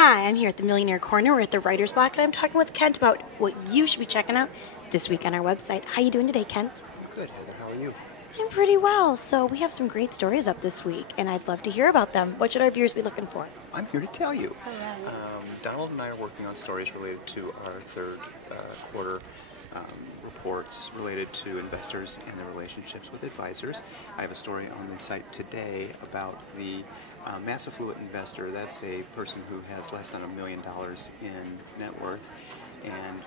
Hi, I'm here at the Millionaire Corner. We're at the Writer's Block, and I'm talking with Kent about what you should be checking out this week on our website. How you doing today, Kent? Good, Heather. How are you? I'm pretty well. So we have some great stories up this week, and I'd love to hear about them. What should our viewers be looking for? I'm here to tell you. All right. Donald and I are working on stories related to our third quarter reports related to investors and their relationships with advisors. I have a story on the site today about the mass affluent investor. That's a person who has less than $1 million in net worth. And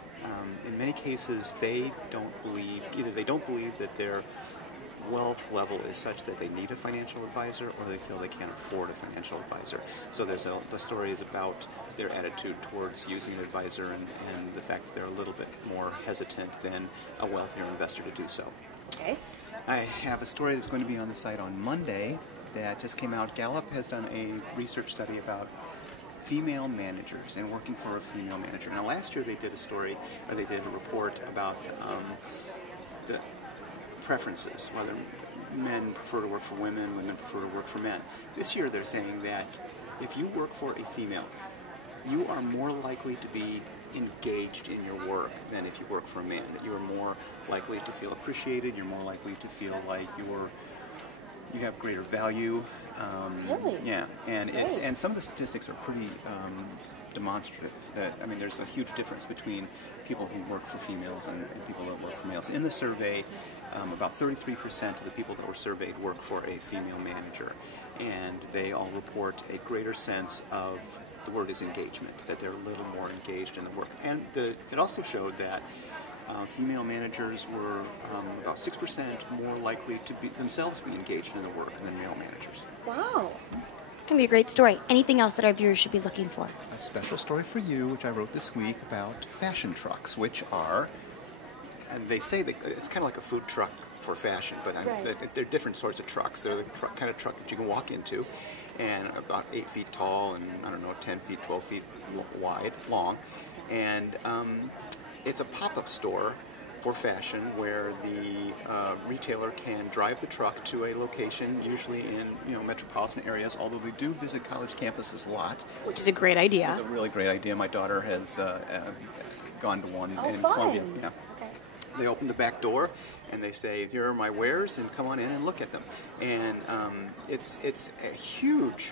in many cases, they don't believe that their wealth level is such that they need a financial advisor, or they feel they can't afford a financial advisor. So the story is about their attitude towards using an advisor and the fact that they're a little bit more hesitant than a wealthier investor to do so. Okay. I have a story that's going to be on the site on Monday that just came out. Gallup has done a research study about female managers and working for a female manager. Now, last year they did a report about the preferences, whether men prefer to work for women, women prefer to work for men. This year they're saying that if you work for a female, you are more likely to be engaged in your work than if you work for a man, that you are more likely to feel appreciated, you're more likely to feel like you have greater value. Really? Yeah, and some of the statistics are pretty demonstrative. I mean, there's a huge difference between people who work for females and people that work for males. In the survey, about 33% of the people that were surveyed work for a female manager, and they all report a greater sense of, the word is engagement, that they're a little more engaged in the work. And it also showed that female managers were about 6% more likely to themselves be engaged in the work than male managers. Wow. It's going to be a great story. Anything else that our viewers should be looking for? A special story for you, which I wrote this week, about fashion trucks, which are, and they say that it's kind of like a food truck for fashion, but they're different sorts of trucks. They're the kind of truck that you can walk into, and about 8 feet tall and, 10 feet, 12 feet long. And it's a pop-up store for fashion where the retailer can drive the truck to a location, usually in metropolitan areas, although we do visit college campuses a lot. Which is a great idea. It's a really great idea. My daughter has gone to one in fun. Columbia. Yeah. Okay. They open the back door and they say, "Here are my wares, and come on in and look at them." And it's a huge,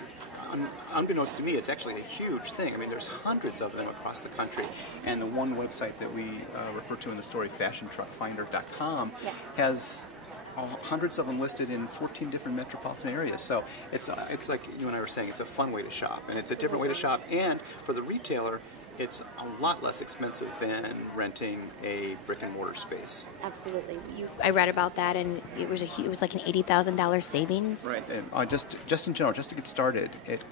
unbeknownst to me, it's actually a huge thing. I mean, there's hundreds of them across the country, and the one website that we refer to in the story, fashiontruckfinder.com, has hundreds of them listed in 14 different metropolitan areas. So it's like you and I were saying, it's a fun way to shop, and it's a different way to shop, and for the retailer, it's a lot less expensive than renting a brick and mortar space. Absolutely. I read about that, and it was like an $80,000 savings. Right. And just in general, just to get started, it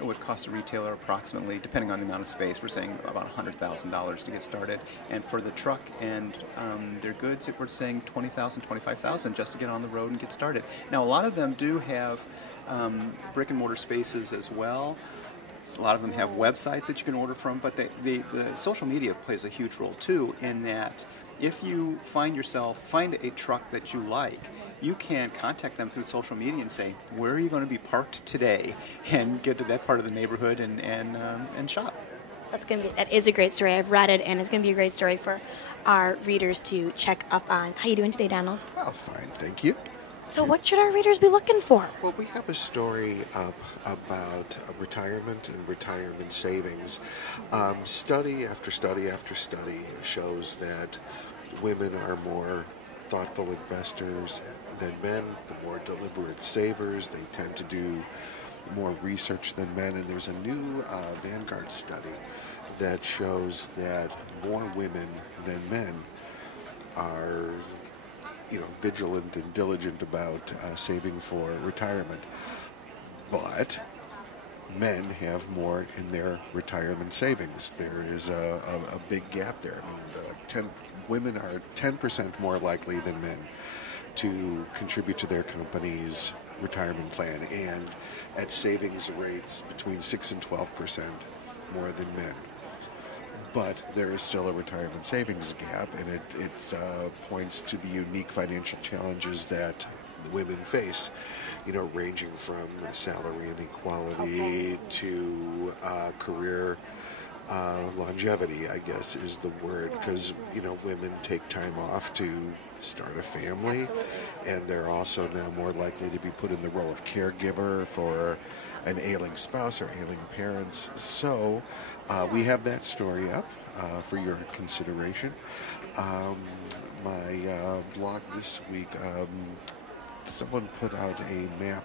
would cost a retailer approximately, depending on the amount of space, we're saying about $100,000 to get started. And for the truck and their goods, we're saying $20,000, $25,000 just to get on the road and get started. Now, a lot of them do have brick and mortar spaces as well. A lot of them have websites that you can order from, but the social media plays a huge role too, in that if you find a truck that you like, you can contact them through social media and say, where are you going to be parked today, and get to that part of the neighborhood and shop. That is a great story. I've read it, and it's going to be a great story for our readers to check up on. How you doing today, Donald? Well, fine, thank you. So what should our readers be looking for? Well, we have a story up about retirement and retirement savings. Study after study after study shows that women are more thoughtful investors than men, the more deliberate savers. They tend to do more research than men, and there's a new Vanguard study that shows that more women than men are vigilant and diligent about saving for retirement. But men have more in their retirement savings. There is a big gap there. I mean, women are 10% more likely than men to contribute to their company's retirement plan, and at savings rates between 6 and 12% more than men. But there is still a retirement savings gap, and it points to the unique financial challenges that women face, ranging from salary inequality to career longevity, I guess is the word, because women take time off to start a family. Absolutely. And they're also now more likely to be put in the role of caregiver for an ailing spouse or ailing parents. So we have that story up for your consideration. My blog this week, someone put out a map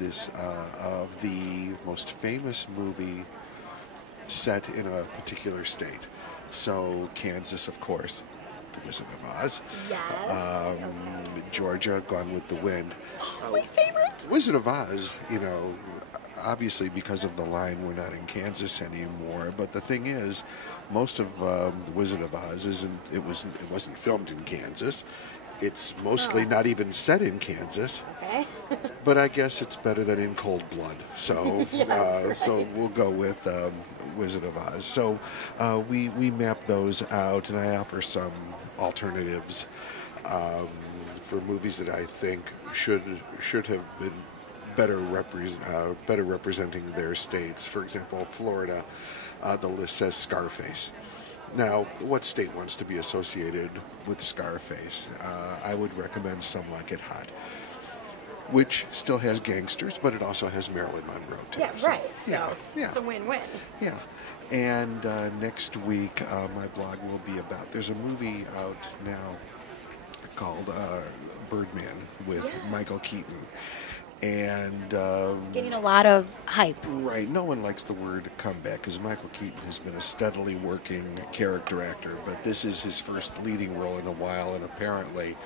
of the most famous movie set in a particular state. So Kansas, of course, The Wizard of Oz. Yes. Georgia, Gone with the Wind. My favorite. Wizard of Oz, obviously because of the line, we're not in Kansas anymore. But the thing is, most of The Wizard of Oz it wasn't filmed in Kansas. It's mostly not even set in Kansas. Okay. But I guess it's better than In Cold Blood. So so we'll go with Wizard of Oz. So we map those out, and I offer some alternatives for movies that I think should have been better representing their states. For example, Florida, the list says Scarface. Now, what state wants to be associated with Scarface? I would recommend Some Like It Hot, which still has gangsters, but it also has Marilyn Monroe, too. Yeah, right. So, it's a win-win. Yeah. And next week, my blog will be about, there's a movie out now called Birdman with Michael Keaton. And Getting a lot of hype. right, no one likes the word comeback because Michael Keaton has been a steadily working character actor, but this is his first leading role in a while, and apparently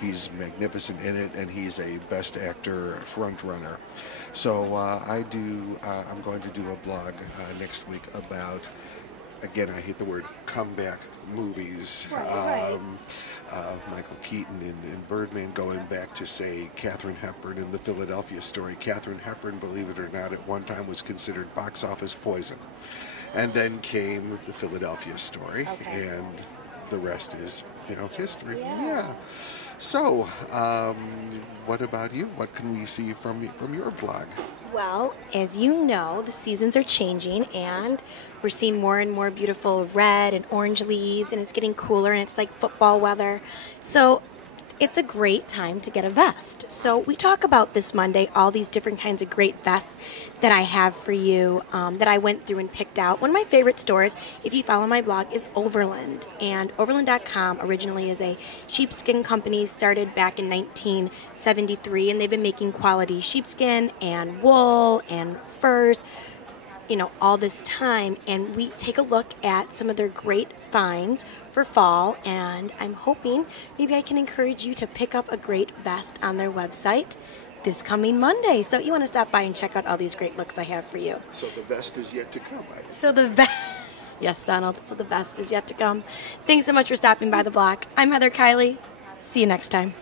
he's magnificent in it, and he's a Best Actor front runner. So I'm going to do a blog next week about, again, I hate the word comeback movies. Right. Michael Keaton in Birdman, going back to, say, Katharine Hepburn in The Philadelphia Story. Katharine Hepburn, believe it or not, at one time was considered box office poison. And then came The Philadelphia Story, and the rest is, history. Yeah. So, what about you? What can we see from your blog? Well, as you know, the seasons are changing, and we're seeing more and more beautiful red and orange leaves, and it's getting cooler, and it's like football weather. So it's a great time to get a vest. So we talk about this Monday, all these different kinds of great vests that I have for you, that I went through and picked out. One of my favorite stores, if you follow my blog, is Overland. And Overland.com originally is a sheepskin company, started back in 1973, and they've been making quality sheepskin and wool and furs all this time, and we take a look at some of their great finds for fall, and I'm hoping maybe I can encourage you to pick up a great vest on their website this coming Monday. So you want to stop by and check out all these great looks I have for you. So the vest is yet to come. Yes, Donald, so the vest is yet to come. Thanks so much for stopping by the block. I'm Heather Kiley. See you next time.